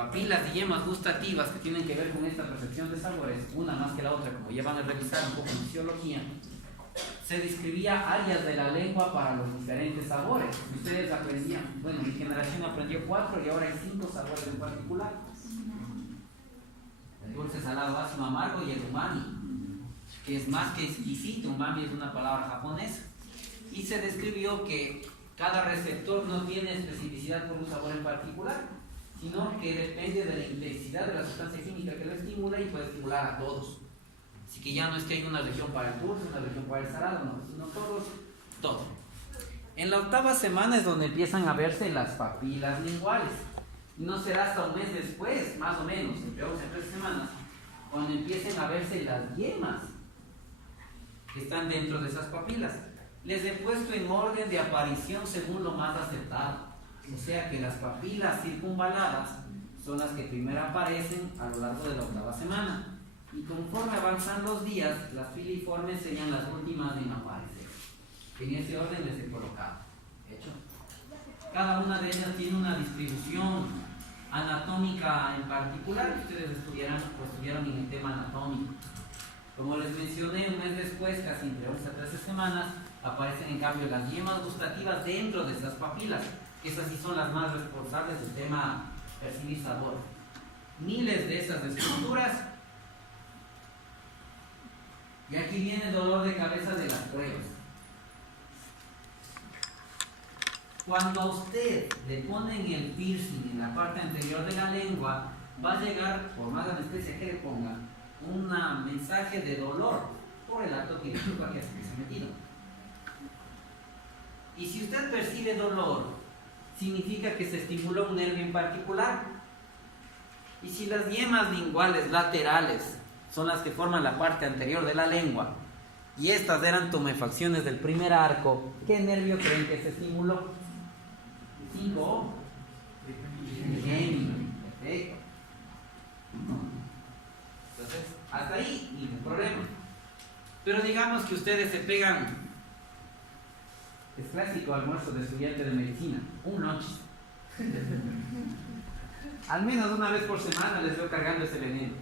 papilas y yemas gustativas que tienen que ver con esta percepción de sabores, una más que la otra, como ya van a revisar un poco en fisiología, se describía áreas de la lengua para los diferentes sabores. Ustedes aprendían, bueno, mi generación aprendió 4 y ahora hay 5 sabores en particular. El dulce, salado, ácido, amargo y el umami, que es más que exquisito. Umami es una palabra japonesa. Y se describió que cada receptor no tiene especificidad por un sabor en particular, sino que depende de la intensidad de la sustancia química que lo estimula y puede estimular a todos. Así que ya no es que hay una región para el dulce, una región para el salado, no, sino todos, todo. En la 8ª semana es donde empiezan a verse las papilas linguales. Y no será hasta un mes después, más o menos, entre 11 y 13 semanas, cuando empiecen a verse las yemas que están dentro de esas papilas. Les he puesto en orden de aparición según lo más aceptado. O sea que las papilas circunvaladas son las que primero aparecen a lo largo de la 8ª semana. Y conforme avanzan los días, las filiformes serían las últimas en aparecer. En ese orden les he colocado. ¿Hecho? Cada una de ellas tiene una distribución anatómica en particular. Ustedes estudiaron en el tema anatómico. Como les mencioné, un mes después, casi entre 11 a 13 semanas, aparecen en cambio las yemas gustativas dentro de esas papilas. Esas sí son las más responsables del tema percibir sabor. Miles de esas estructuras. Y aquí viene el dolor de cabeza de las pruebas. Cuando a usted le ponen el piercing en la parte anterior de la lengua, va a llegar, por más anestesia que le pongan, un mensaje de dolor por el acto quirúrgico que se ha metido. Y si usted percibe dolor, significa que se estimuló un nervio en particular. Y si las yemas linguales laterales son las que forman la parte anterior de la lengua, y estas eran tumefacciones del primer arco, ¿qué nervio creen que se estimuló? 5. Trigémino. Perfecto. Entonces, hasta ahí, ningún problema. Pero digamos que ustedes se pegan, es clásico almuerzo de estudiante de medicina, un lunch. Al menos una vez por semana les veo cargando ese veneno.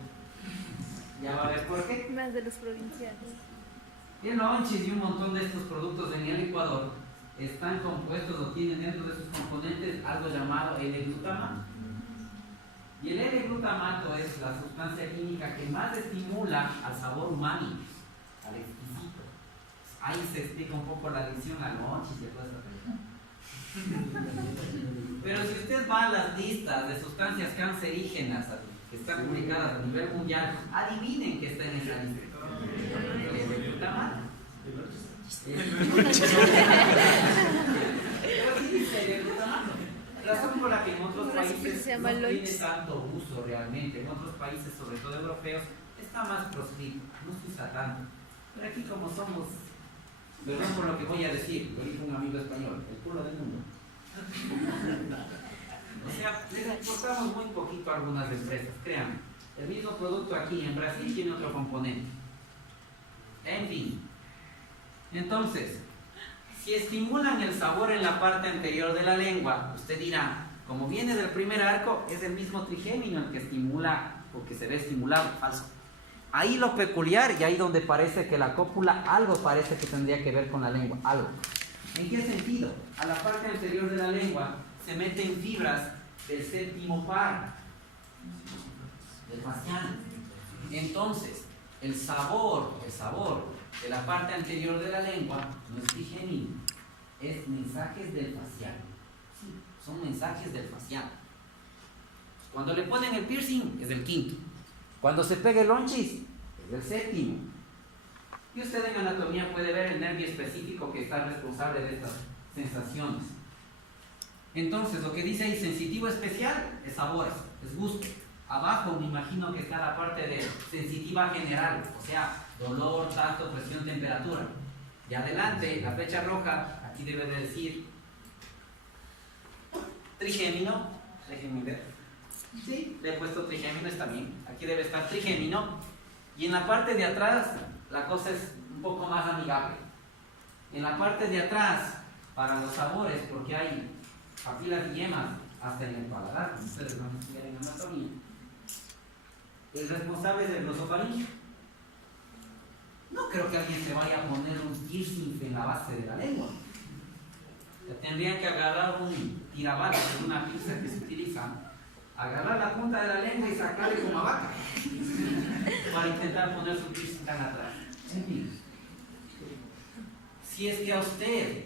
Ya va a ver por qué. Más de los provinciales. El lonchis y un montón de estos productos en el Ecuador están compuestos o tienen dentro de sus componentes algo llamado L-glutamato. Y el L-glutamato es la sustancia química que más estimula al sabor umami, al exquisito. Ahí se explica un poco la adicción al lonchis y toda esta película. Pero si usted va a las listas de sustancias cancerígenas que están publicadas a nivel mundial, adivinen qué está en esa lista. El glutamato. Pero sí dice el glutamato. Razón por la que en otros países no tiene tanto uso realmente. En otros países, sobre todo europeos, está más proscrito, no se usa tanto. Pero aquí como somos, perdón por lo que voy a decir, lo dijo un amigo español, el culo del mundo. O sea, les exportamos muy poquito a algunas empresas, créanme. El mismo producto aquí en Brasil tiene otro componente. En fin. Entonces, si estimulan el sabor en la parte anterior de la lengua, usted dirá, como viene del primer arco, es el mismo trigémino el que estimula, porque se ve estimulado, falso. Ahí lo peculiar, y ahí donde parece que la cópula, algo parece que tendría que ver con la lengua, algo. ¿En qué sentido? A la parte anterior de la lengua se meten fibras del séptimo par, del facial. Entonces, el sabor de la parte anterior de la lengua no es trigémino, es mensajes del facial. Sí, son mensajes del facial. Cuando le ponen el piercing, es el quinto. Cuando se pega el lonchis, es el séptimo. Y usted en anatomía puede ver el nervio específico que está responsable de estas sensaciones. Entonces, lo que dice ahí, sensitivo especial, es sabores, es gusto. Abajo me imagino que está la parte de sensitiva general, o sea, dolor, tacto, presión, temperatura. Y adelante, la flecha roja, aquí debe de decir trigémino. Déjenme ver. Sí, le he puesto trigémino, está bien. Aquí debe estar trigémino. Y en la parte de atrás, la cosa es un poco más amigable. En la parte de atrás, para los sabores, porque hay papilas y yemas, hasta en el paladar, como ustedes van a estudiar en anatomía. El responsable es el glosofaringeo. No creo que alguien se vaya a poner un piercing en la base de la lengua. Tendrían que agarrar un tirabalas de una pinza que se utiliza, agarrar la punta de la lengua y sacarle como a vaca para intentar poner su piercing tan atrás. En fin, si es que a usted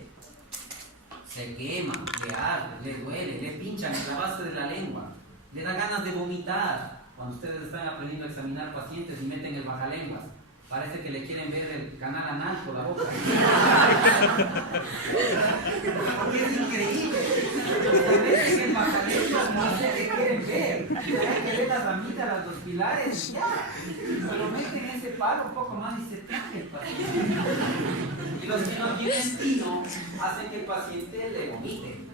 se quema, le arde, le duele, le pinchan en la base de la lengua, le da ganas de vomitar, cuando ustedes están aprendiendo a examinar pacientes y meten el bajalenguas, parece que le quieren ver el canal anal por la boca. Porque es increíble. Ustedes meten el bajalenguas, no se le quieren ver. Hay que ver las amígdalas, los pilares, y ya. Se lo meten en ese palo un poco más y se traje el paciente. Y los que no tienen tino hacen que el paciente le vomite.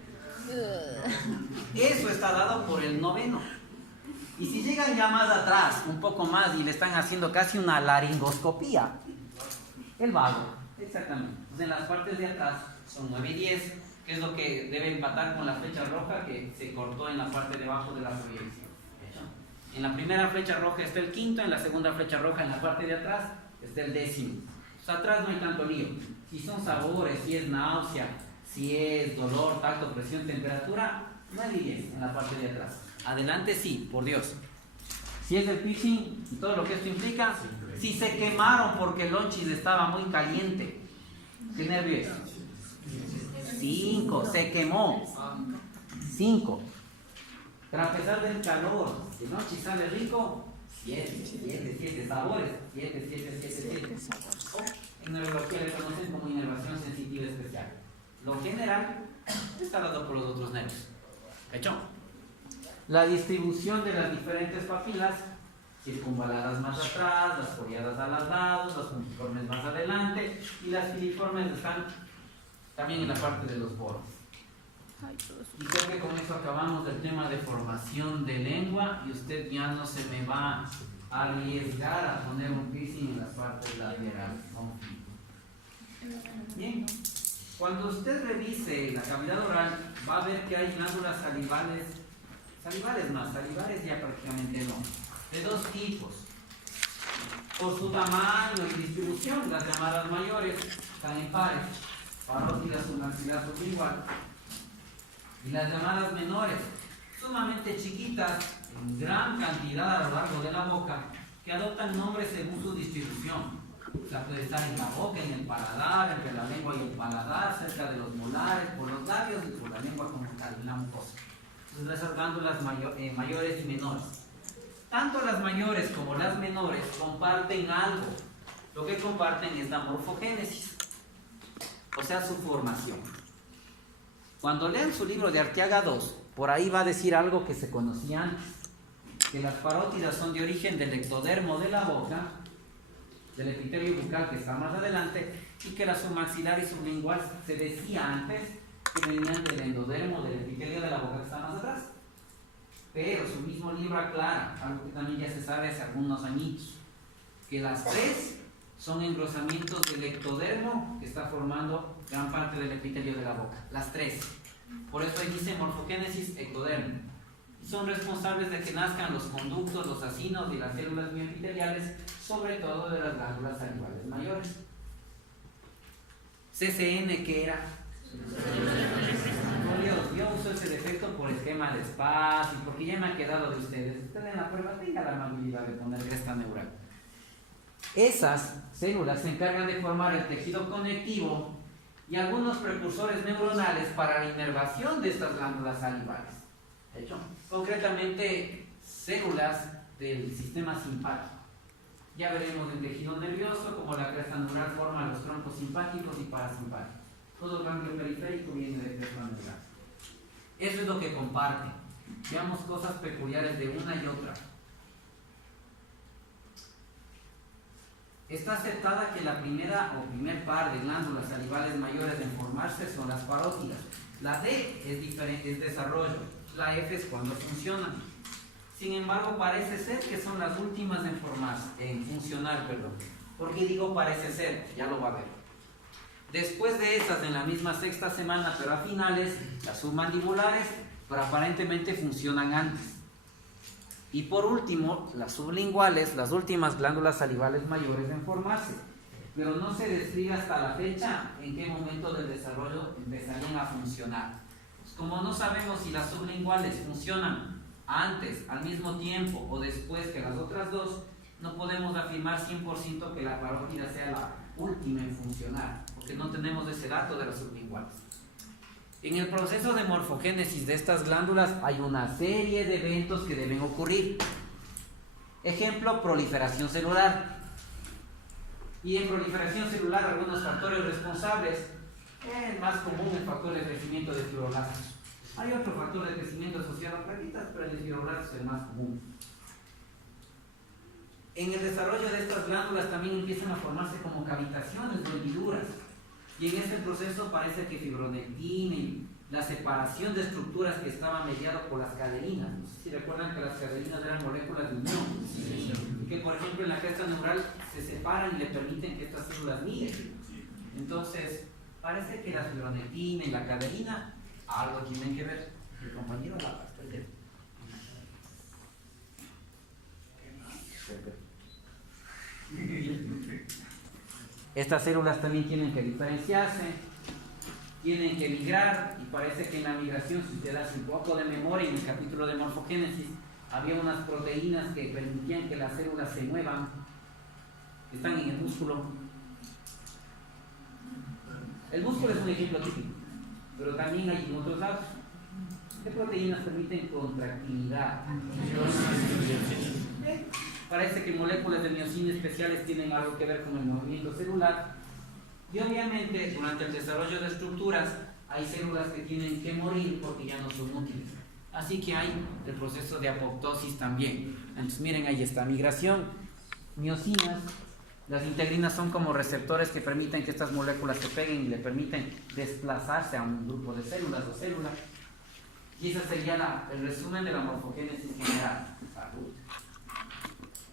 Eso está dado por el noveno. Y si llegan ya más atrás, un poco más, y le están haciendo casi una laringoscopía, el vago, exactamente. Entonces, en las partes de atrás son 9 y 10, que es lo que debe empatar con la flecha roja que se cortó en la parte de abajo de la proyección. En la primera flecha roja está el quinto, en la segunda flecha roja en la parte de atrás está el décimo. Entonces, atrás no hay tanto lío. Si son sabores, si es náusea, si es dolor, tacto, presión, temperatura, 9 y 10 en la parte de atrás. Adelante sí, por Dios. Si es el piercing y todo lo que esto implica, si se quemaron porque el lonchis estaba muy caliente, ¿qué nervio es? 5, se quemó. 5. Pero a pesar del calor, el lonchis sale rico, 7 sabores, 7. En neurología le conocen como inervación sensitiva especial. Lo general está dado por los otros nervios. ¿Hecho? La distribución de las diferentes papilas, circunvaladas más atrás, las foliadas a los lados, las puntiformes más adelante y las filiformes están también en la parte de los bordes. Y creo que con eso acabamos el tema de formación de lengua y usted ya no se me va a arriesgar a poner un piercing en las partes laterales. Bien, cuando usted revise la cavidad oral va a ver que hay glándulas salivales ya prácticamente no, de dos tipos, por su tamaño y distribución. Las llamadas mayores están en pares, parótidas submaxilar sublingual, y las llamadas menores, sumamente chiquitas, en gran cantidad a lo largo de la boca, que adoptan nombres según su distribución. O sea, puede estar en la boca, en el paladar, entre la lengua y el paladar, cerca de los molares, por los labios y por la lengua como tal, en la mucosa. Entonces, esas glándulas mayores y menores. Tanto las mayores como las menores comparten algo. Lo que comparten es la morfogénesis, o sea, su formación. Cuando lean su libro de Arteaga II, por ahí va a decir algo que se conocía antes, que las parótidas son de origen del ectodermo de la boca, del epitelio bucal que está más adelante, y que la submaxilar y sublingual se decía antes que venían del endodermo, del epitelio de la boca que está más atrás. Pero su mismo libro aclara, algo que también ya se sabe hace algunos añitos, que las tres son engrosamientos del ectodermo que está formando gran parte del epitelio de la boca. Las tres. Por eso ahí dice morfogénesis ectodermo. Son responsables de que nazcan los conductos, los acinos y las células mioepiteliales, sobre todo de las glándulas salivales mayores. CCN, ¿qué era? Yo uso ese defecto por esquema de espacio, porque ya me ha quedado de ustedes. Ustedes en la prueba tengan la amabilidad de poner cresta neural. Esas células se encargan de formar el tejido conectivo y algunos precursores neuronales para la inervación de estas glándulas salivales. De hecho, concretamente células del sistema simpático. Ya veremos el tejido nervioso, como la cresta neural forma los troncos simpáticos y parasimpáticos. Todo el ganglio periférico viene de cresta neural. Eso es lo que comparten. Veamos cosas peculiares de una y otra. Está aceptada que la primera o primer par de glándulas salivales mayores en formarse son las parótidas. La D es diferente, es desarrollo. La F es cuando funcionan. Sin embargo, parece ser que son las últimas en formarse, en funcionar, perdón. ¿Por qué digo parece ser? Ya lo va a ver. Después de esas, en la misma sexta semana, pero a finales, las submandibulares pero aparentemente funcionan antes. Y por último, las sublinguales, las últimas glándulas salivales mayores en formarse, pero no se describe hasta la fecha en qué momento del desarrollo empezarían a funcionar. Pues como no sabemos si las sublinguales funcionan antes, al mismo tiempo o después que las otras dos, no podemos afirmar 100% que la parótida sea la última en funcionar, porque no tenemos ese dato de las sublinguales. En el proceso de morfogénesis de estas glándulas hay una serie de eventos que deben ocurrir. Ejemplo, proliferación celular. Y en proliferación celular algunos factores responsables, el más común el factor de crecimiento de fibroblastos. Hay otro factor de crecimiento asociado a plaquitas, pero el de fibroblastos es el más común. En el desarrollo de estas glándulas también empiezan a formarse como cavitaciones o hendiduras. Y en este proceso parece que fibronectina y la separación de estructuras que estaba mediado por las cadeninas. No sé si recuerdan que las cadeninas eran moléculas de unión. Sí. Y que por ejemplo en la cresta neural se separan y le permiten que estas células migren. Entonces, parece que la fibronectina y la cadenina algo tienen que ver. El compañero la pastel. Estas células también tienen que diferenciarse, tienen que migrar, y parece que en la migración, si te das un poco de memoria en el capítulo de morfogénesis, había unas proteínas que permitían que las células se muevan, que están en el músculo. El músculo es un ejemplo típico, pero también hay en otros lados. ¿Qué proteínas permiten contractilidad? Parece que moléculas de miocina especiales tienen algo que ver con el movimiento celular. Y obviamente durante el desarrollo de estructuras hay células que tienen que morir porque ya no son útiles. Así que hay el proceso de apoptosis también. Entonces miren, ahí está, migración, miocinas. Las integrinas son como receptores que permiten que estas moléculas se peguen y le permiten desplazarse a un grupo de células o células. Y ese sería el resumen de la morfogénesis general. Salud.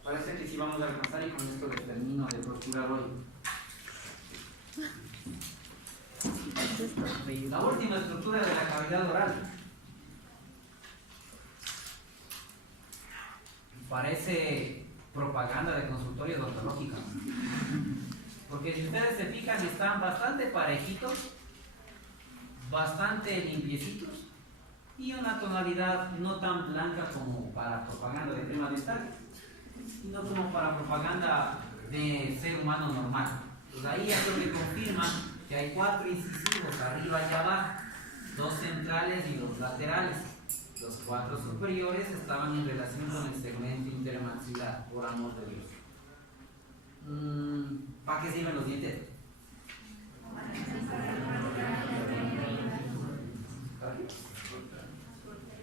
Parece que sí vamos a alcanzar, y con esto les termino de procurar hoy. La última estructura de la cavidad oral. Parece propaganda de consultorio odontológico. Porque si ustedes se fijan, están bastante parejitos, bastante limpiecitos, y una tonalidad no tan blanca como para propaganda de crema dental, sino como para propaganda de ser humano normal. Pues ahí es lo que confirma que hay 4 incisivos arriba y abajo, 2 centrales y 2 laterales. Los 4 superiores estaban en relación con el segmento intermaxilar, por amor de Dios. ¿Para qué sirven los dientes?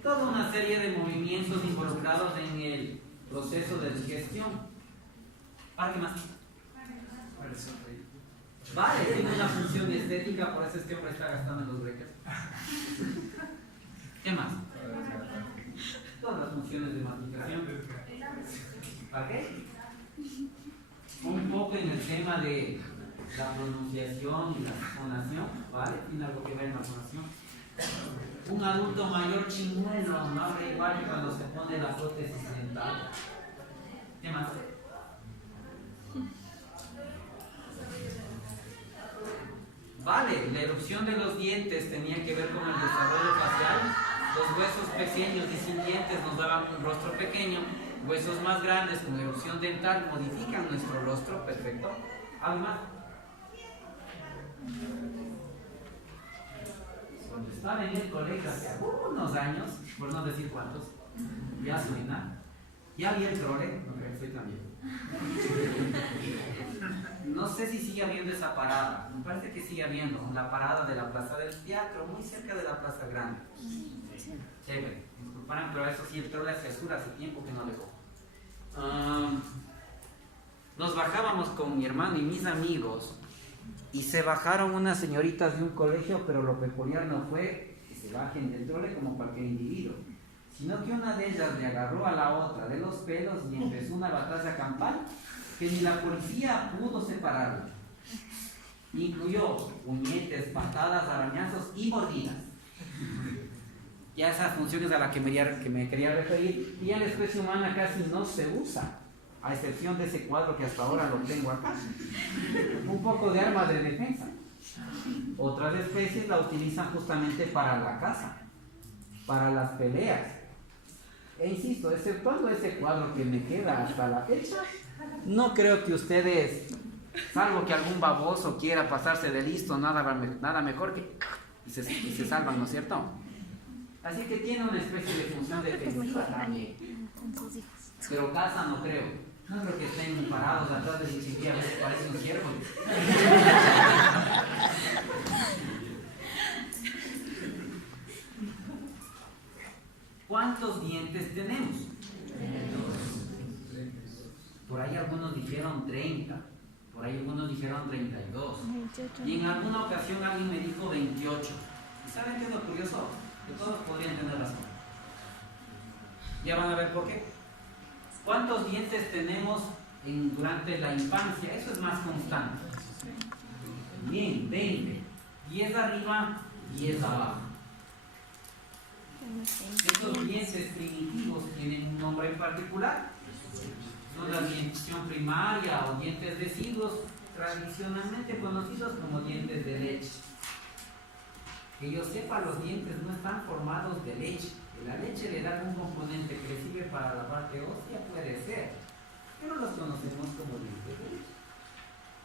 Toda una serie de movimientos involucrados en el proceso de digestión. ¿Para qué más? Vale, tiene una función estética, por eso este hombre está gastando en los breakers. ¿Qué más? Todas las funciones de masticación. ¿Para qué? Un poco en el tema de la pronunciación y la fonación, ¿vale? Tiene algo que ver en la fonación. Un adulto mayor chimuelo no habla igual que cuando se pone la prótesis dental. ¿Qué más? Vale, la erupción de los dientes tenía que ver con el desarrollo facial. Los huesos pequeños y sin dientes nos daban un rostro pequeño. Huesos más grandes con erupción dental modifican nuestro rostro. Perfecto. ¿Algo más? Cuando estaba en el colegio hace unos años, por no decir cuántos, ya suena, ya había el trole, no creo que soy también. No sé si sigue habiendo esa parada, me parece que sigue habiendo la parada de la Plaza del Teatro, muy cerca de la Plaza Grande. Chévere, disculparán, pero eso sí, el trole hacia el sur hace tiempo que no le cojo. Nos bajábamos con mi hermano y mis amigos, y se bajaron unas señoritas de un colegio, pero lo peculiar no fue que se bajen del trole como cualquier individuo, sino que una de ellas le agarró a la otra de los pelos y empezó una batalla campal que ni la policía pudo separarla. Incluyó puñetes, patadas, arañazos y mordidas. Ya esas funciones a las que me quería referir, y ya la especie humana casi no se usa, a excepción de ese cuadro que hasta ahora lo tengo acá. Un poco de arma de defensa. Otras especies la utilizan justamente para la caza, para las peleas. E insisto, exceptuando ese cuadro que me queda hasta la fecha, no creo que ustedes, salvo que algún baboso quiera pasarse de listo, nada mejor que y se salvan, ¿no es cierto? Así que tiene una especie de función defensiva también. Pero caza no creo. No creo que estén parados atrás de su chiquilla, parece un ciervo. ¿Cuántos dientes tenemos? Por ahí algunos dijeron 30, por ahí algunos dijeron 32. Y en alguna ocasión alguien me dijo 28. ¿Y saben qué es lo curioso? Que todos podrían tener razón. Ya van a ver por qué. ¿Cuántos dientes tenemos durante la infancia? Eso es más constante. Bien, 20. 10 arriba, 10 abajo. Estos dientes primitivos tienen un nombre en particular. Son la dentición primaria o dientes deciduos, tradicionalmente conocidos como dientes de leche. Que yo sepa, los dientes no están formados de leche. Que la leche le da algún componente que le sirve para la parte ósea, puede ser, pero los conocemos como dientes de leche.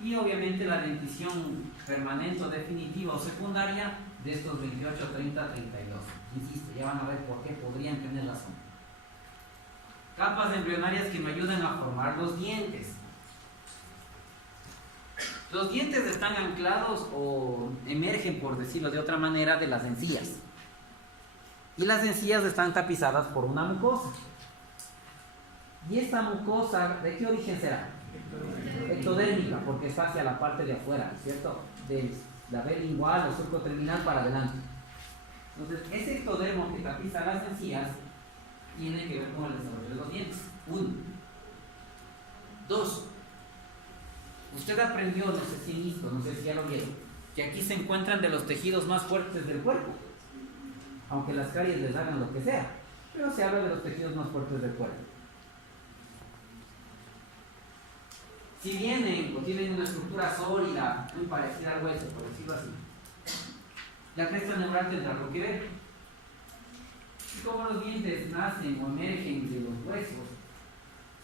Y obviamente la dentición permanente o definitiva o secundaria de estos 28, 30, 32. Insisto, ya van a ver por qué podrían tener razón. Capas embrionarias que me ayudan a formar los dientes. Los dientes están anclados o emergen, por decirlo de otra manera, de las encías. Y las encías están tapizadas por una mucosa. ¿Y esta mucosa de qué origen será? Ectodérmica, porque está hacia la parte de afuera, ¿cierto? De la B lingual o surco terminal para adelante. Entonces, ese ectodermo que tapiza las encías tiene que ver con el desarrollo de los dientes. 1. 2. Usted aprendió, no sé si listo, no sé si ya lo vieron, que aquí se encuentran de los tejidos más fuertes del cuerpo. Aunque las caries les hagan lo que sea, pero se habla de los tejidos más fuertes del cuerpo. Si vienen o tienen una estructura sólida, muy parecida al hueso, por decirlo así, la cresta neural tendrá algo que ver. Y como los dientes nacen o emergen de los huesos,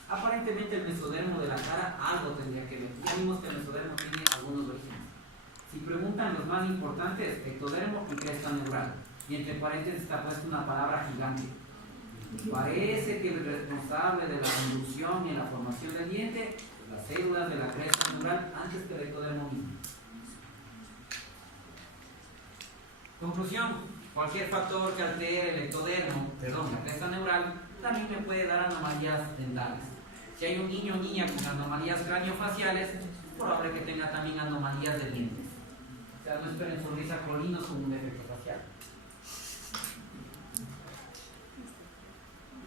aparentemente el mesodermo de la cara algo tendría que ver. Ya vimos que el mesodermo tiene algunos orígenes. Si preguntan los más importantes, ectodermo y cresta neural. Y entre paréntesis está puesta una palabra gigante. Parece que el responsable de la inducción y la formación del diente, las células de la cresta neural, antes que el ectodermo mismo. Conclusión: cualquier factor que altere el la cresta neural, también me puede dar anomalías dentales. Si hay un niño o niña con anomalías craniofaciales, es probable que tenga también anomalías de dientes. O sea, no esperen sonrisa colinos con un defecto facial.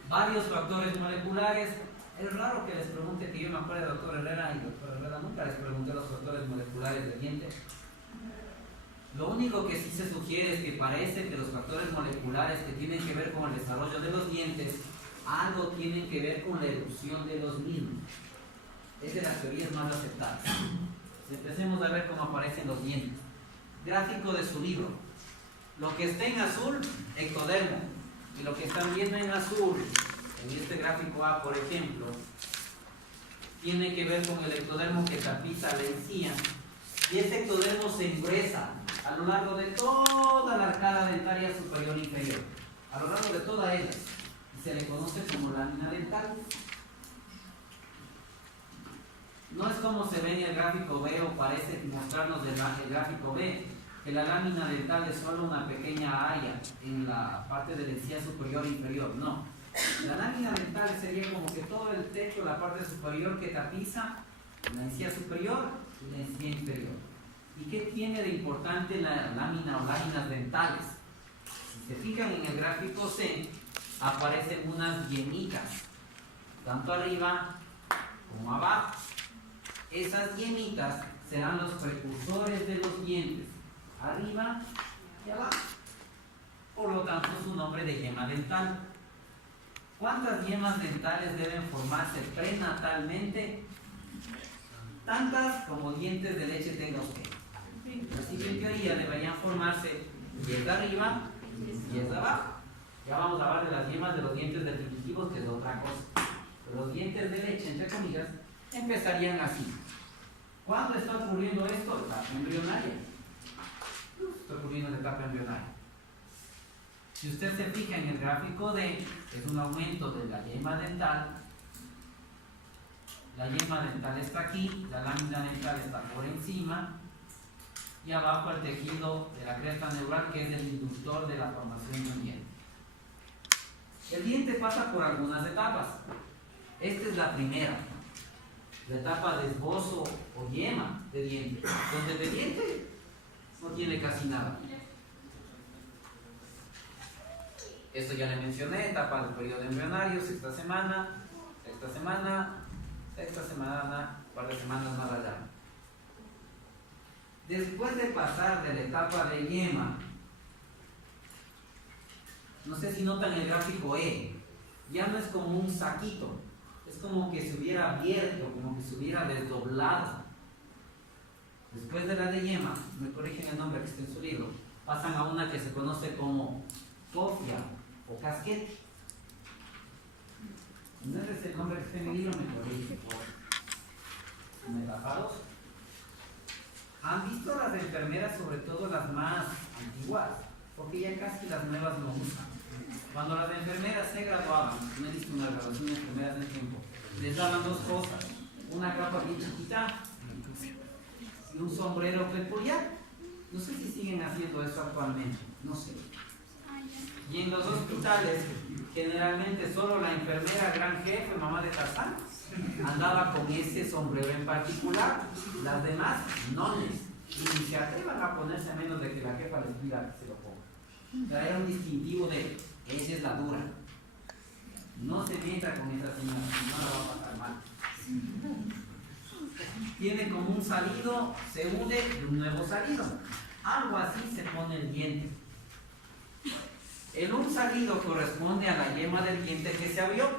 Varios factores moleculares. Es raro que les pregunte, que yo me acuerdo de doctor Herrera, y doctor Herrera nunca les pregunté los factores moleculares del diente. Lo único que sí se sugiere es que parece que los factores moleculares que tienen que ver con el desarrollo de los dientes, algo tienen que ver con la erupción de los mismos. Es de las teorías más aceptadas. Empecemos a ver cómo aparecen los dientes. Gráfico de su libro. Lo que está en azul, ectodermo. Y lo que están viendo en azul, en este gráfico A, por ejemplo, tiene que ver con el ectodermo que tapiza la encía. Y este ectodermo se engruesa a lo largo de toda la arcada dentaria superior e inferior. A lo largo de toda ella. Y se le conoce como lámina dental. No es como se ve en el gráfico B o parece mostrarnos el gráfico B, que la lámina dental es solo una pequeña área en la parte de la encía superior e inferior. No. La lámina dental sería como que todo el techo, la parte superior que tapiza la encía superior y la encía inferior. ¿Y qué tiene de importante la lámina o láminas dentales? Si se fijan en el gráfico C, aparecen unas yemitas, tanto arriba como abajo. Esas yemitas serán los precursores de los dientes, arriba y abajo. por lo tanto su nombre de yema dental. ¿Cuántas yemas dentales deben formarse prenatalmente? Tantas como dientes de leche tenga usted. Así que en teoría deberían formarse 10 de arriba y 10 de abajo. Ya vamos a hablar de las yemas de los dientes definitivos, que es otra cosa. Pero los dientes de leche, entre comillas, empezarían así. ¿Cuándo está ocurriendo esto? Etapa embrionaria. Está ocurriendo en la etapa embrionaria. Si usted se fija en el gráfico D, es un aumento de la yema dental. La yema dental está aquí, la lámina dental está por encima, y abajo el tejido de la cresta neural, que es el inductor de la formación de un diente. El diente pasa por algunas etapas. Esta es la primera, la etapa de esbozo o yema de diente, donde de diente no tiene casi nada. Esto ya le mencioné, etapa del periodo embrionario, sexta semana, un par de semanas más allá. Después de pasar de la etapa de yema, no sé si notan el gráfico E, ya no es como un saquito, es como que se hubiera abierto, como que se hubiera desdoblado. Después de la de yema, me corrigen el nombre que está en su libro, pasan a una que se conoce como cofia o casquete. No es el nombre que está en el libro, me corrigen por metafaros. ¿Han visto las enfermeras, sobre todo las más antiguas? Porque ya casi las nuevas no usan. Cuando las enfermeras se graduaban, me he visto una graduación de enfermeras en el tiempo, les daban dos cosas: una capa bien chiquita y un sombrero peculiar. No sé si siguen haciendo eso actualmente, no sé. Y en los hospitales, generalmente solo la enfermera gran jefe, mamá de Tarzán, andaba con ese sombrero en particular. Las demás no les, ni se atrevan a ponerse a menos de que la jefa les pida que se lo ponga. O sea, era un distintivo de: esa es la dura, no se meta con esa señora, no la va a pasar mal. Tiene como un salido, se une y un nuevo salido. Algo así se pone el diente. El un salido corresponde a la yema del diente que se abrió.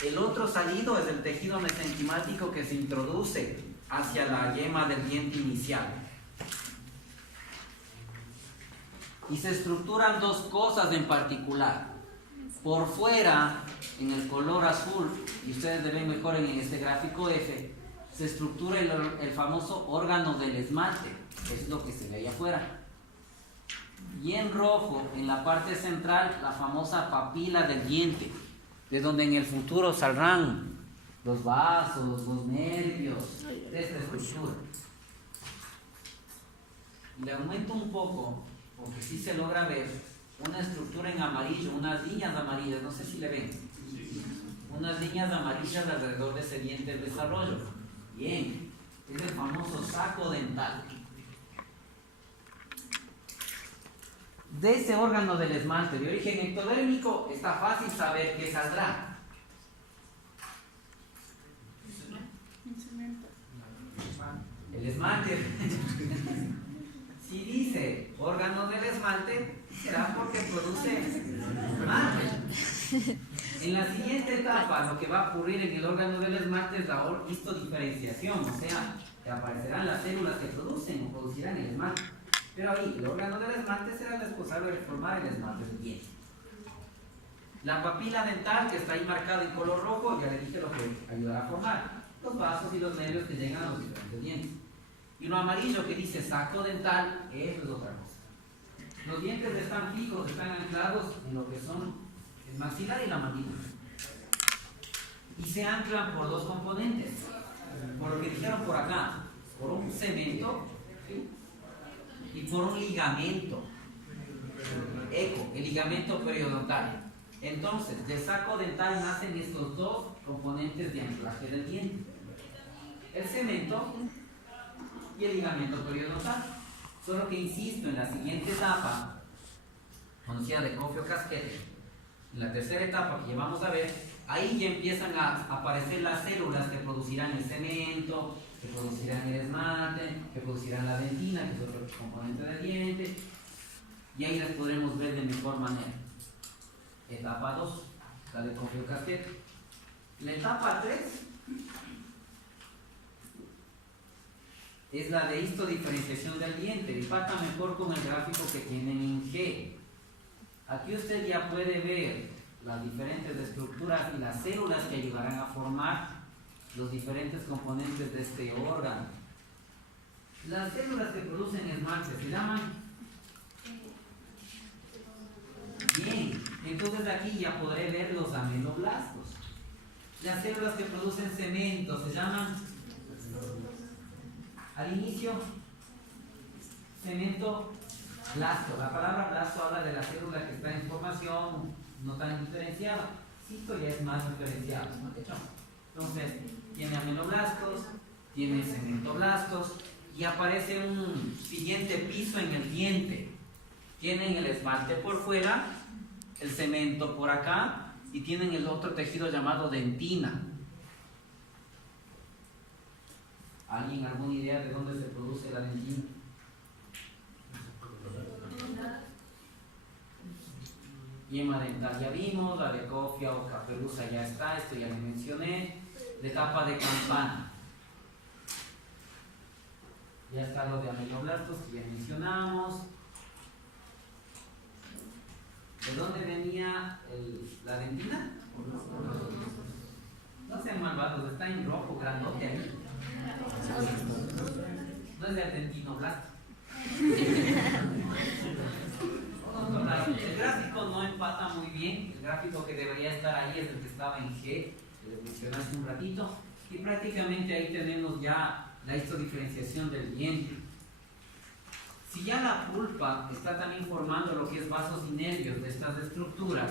El otro salido es el tejido mesenquimático que se introduce hacia la yema del diente inicial. Y se estructuran dos cosas en particular. Por fuera, en el color azul, y ustedes ven mejor en este gráfico F, se estructura el famoso órgano del esmalte, que es lo que se ve ahí afuera. Y en rojo, en la parte central, la famosa papila del diente, de donde en el futuro saldrán los vasos, los nervios, de esta estructura. Le aumento un poco, porque sí se logra ver una estructura en amarillo, unas líneas amarillas, no sé si le ven, unas líneas amarillas alrededor de ese diente de desarrollo. Bien, es el famoso saco dental. De ese órgano del esmalte de origen ectodérmico está fácil saber qué saldrá. El esmalte. Si dice órgano del esmalte, será porque produce esmalte. En la siguiente etapa, lo que va a ocurrir en el órgano del esmalte es la histodiferenciación, o sea, que aparecerán las células que producen o producirán el esmalte. Pero ahí, el órgano del esmalte será el responsable de formar el esmalte del diente. La papila dental, que está ahí marcada en color rojo, ya le dije lo que ayudará a formar los vasos y los nervios que llegan a los diferentes dientes. Y lo amarillo que dice saco dental, eso es otra cosa. Los dientes están fijos, están anclados en lo que son el maxilar y la mandíbula. Y se anclan por dos componentes. Por lo que dijeron por acá, por un cemento, ¿sí?, y por un ligamento, el ligamento periodontal. Entonces, del saco dental nacen estos dos componentes de anclaje del diente: el cemento y el ligamento periodontal. Solo que insisto, en la siguiente etapa, conocida de cofia o casquete, en la tercera etapa que vamos a ver, ahí ya empiezan a aparecer las células que producirán el cemento, que producirán el esmalte, que producirán la dentina, que es otro componente del diente. y ahí las podremos ver de mejor manera. Etapa 2, la de cofio casquete. La etapa 3 es la de histodiferenciación del diente. Empata mejor con el gráfico que tienen en G. Aquí usted ya puede ver las diferentes estructuras y las células que ayudarán a formar los diferentes componentes de este órgano. Las células que producen esmalte se llaman. Bien, entonces aquí ya podré ver los ameloblastos. Las células que producen cemento se llaman. Al inicio, cemento blasto. La palabra blasto habla de la célula que está en formación, no tan diferenciada. Cisto ya es más diferenciado, ¿no? Entonces, tiene ameloblastos, tiene cementoblastos y aparece un siguiente piso en el diente. Tienen el esmalte por fuera, el cemento por acá y tienen el otro tejido llamado dentina. ¿Alguien alguna idea de dónde se produce la dentina? Yema dental ya vimos, la de cofia o caperuza ya está, esto ya le mencioné. La etapa de campana. Ya está lo de ameloblastos que ya mencionamos. ¿De dónde venía la dentina? No sean malvados, está en rojo, grandote ahí. No es del dentinoblasto. El gráfico no empata muy bien. El gráfico que debería estar ahí es el que estaba en G, que les mencioné hace un ratito. Y prácticamente ahí tenemos ya la histodiferenciación del diente. Si ya la pulpa está también formando lo que es vasos y nervios de estas estructuras,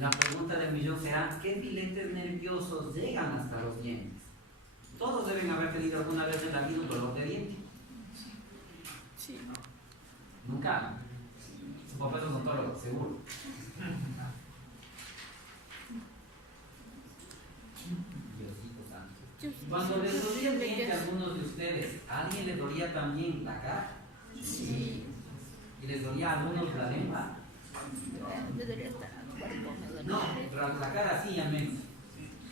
la pregunta del millón será: ¿qué filetes nerviosos llegan hasta los dientes? Todos deben haber tenido alguna vez en la vida un dolor de diente. Sí. Nunca. Su papá es odontólogo, seguro. Diosito santo. Cuando les dolía el diente a algunos de ustedes, ¿a alguien les dolía también la cara? Sí. ¿Y les dolía a algunos la lengua? No, pero la cara sí, al menos.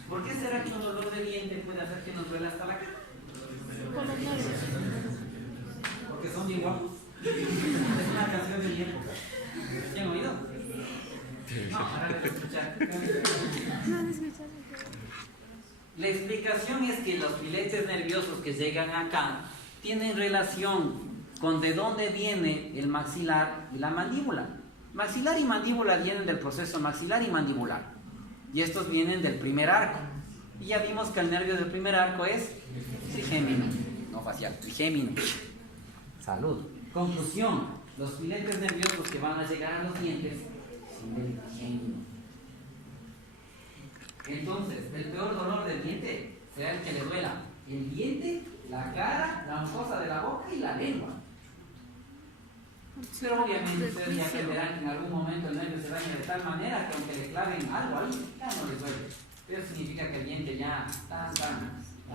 ¿Por qué será que un dolor de diente puede hacer que nos duela hasta la cara? Porque son bien guapos. Es una canción de mi época. ¿Sí han oído? No, ahora les voy a escuchar. La explicación es que los filetes nerviosos que llegan acá tienen relación con de dónde viene el maxilar y la mandíbula. Maxilar y mandíbula vienen del proceso maxilar y mandibular. Y estos vienen del primer arco. Y ya vimos que el nervio del primer arco es trigémino, no facial, trigémino. Salud. Conclusión: los filetes nerviosos que van a llegar a los dientes son del trigémino. Entonces, el peor dolor del diente será el que le duela el diente, la cara, la mucosa de la boca y la lengua. Pero obviamente ustedes ya aprenderán que en algún momento el nervio se daña de tal manera que aunque le claven algo ahí, ya no les duele. Eso significa que el diente ya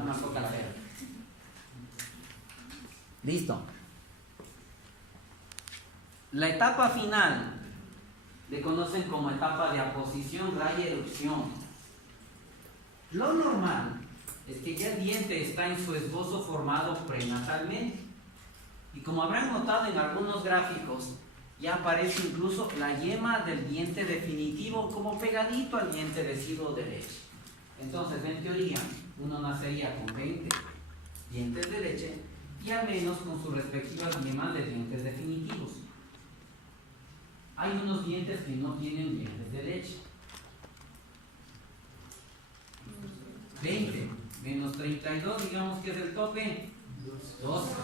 más toca la vera. Listo. La etapa final le conocen como etapa de aposición, raya y erupción. Lo normal es que ya el diente está en su esbozo formado prenatalmente. Y como habrán notado en algunos gráficos, ya aparece incluso la yema del diente definitivo como pegadito al diente deciduo de leche. Entonces, en teoría, uno nacería con 20 dientes de leche y al menos con sus respectivas yemas de dientes definitivos. Hay unos dientes que no tienen dientes de leche. 20 menos 32, digamos que es el tope, 12.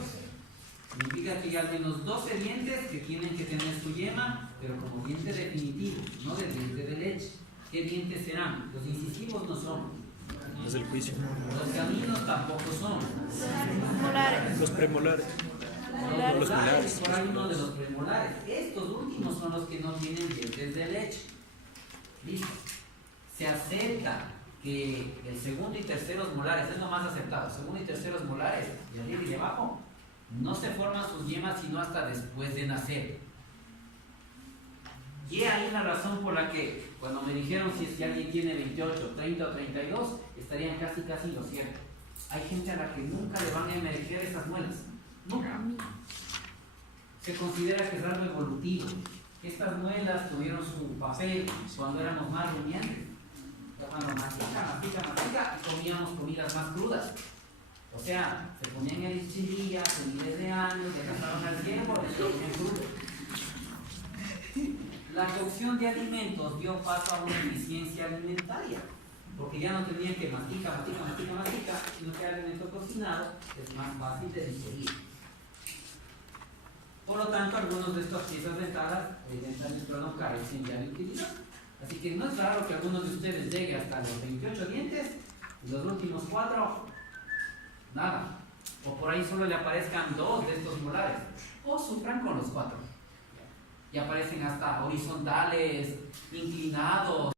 Significa que hay al menos 12 dientes que tienen que tener su yema, pero como diente definitivo, no de diente de leche. ¿Qué dientes serán? Los incisivos no son. Los del juicio. Los caninos tampoco son. Molares. Los premolares. Los molares, por ahí uno de los premolares. Estos últimos son los que no tienen dientes de leche. Listo. Se acepta que el segundo y terceros molares, es lo más aceptado, segundo y terceros molares, de arriba y de abajo, no se forman sus yemas sino hasta después de nacer. Y hay una razón por la que cuando me dijeron si es que alguien tiene 28, 30 o 32, estarían casi en lo cierto. Hay gente a la que nunca le van a emerger esas muelas. Nunca. Se considera que es algo evolutivo. Estas muelas tuvieron su papel cuando éramos más rumiantes. Cuando mastica, y comíamos comidas más crudas. O sea, se ponían en chililla hace miles de años, se cazaron al tiempo, se comían crudo. La cocción de alimentos dio paso a una eficiencia alimentaria, porque ya no tenían que mastica, sino que el alimento cocinado es más fácil de digerir. Por lo tanto, algunos de estas piezas dentadas carecen ya de utilidad. Así que no es raro que algunos de ustedes lleguen hasta los 28 dientes y los últimos 4, nada. O por ahí solo le aparezcan 2 de estos molares, o sufran con los 4. Y aparecen hasta horizontales, inclinados.